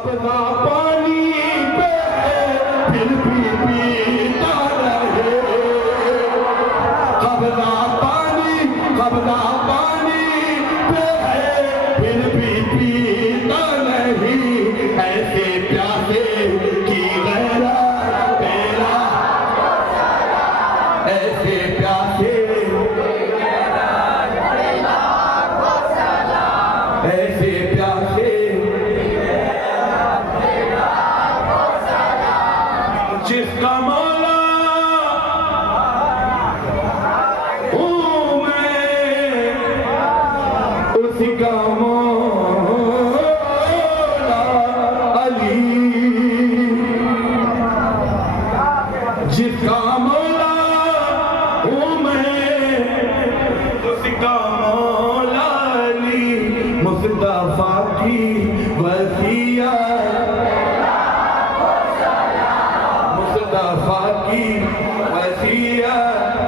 कब्जा पानी पे फिर भी पीता रहे, कब्जा पानी पे है फिर भी पीता नहीं, ऐसे प्यासे की गैरत तेरा, ऐसे प्यासे ऐसे प्यासे जिसका मौला हूँ मैं, उसी का मौला अली, जिसका मौला हूँ मैं, उसी का मौला अली, मुस्तफा की वसीयत, मुस्तफा की वसीयत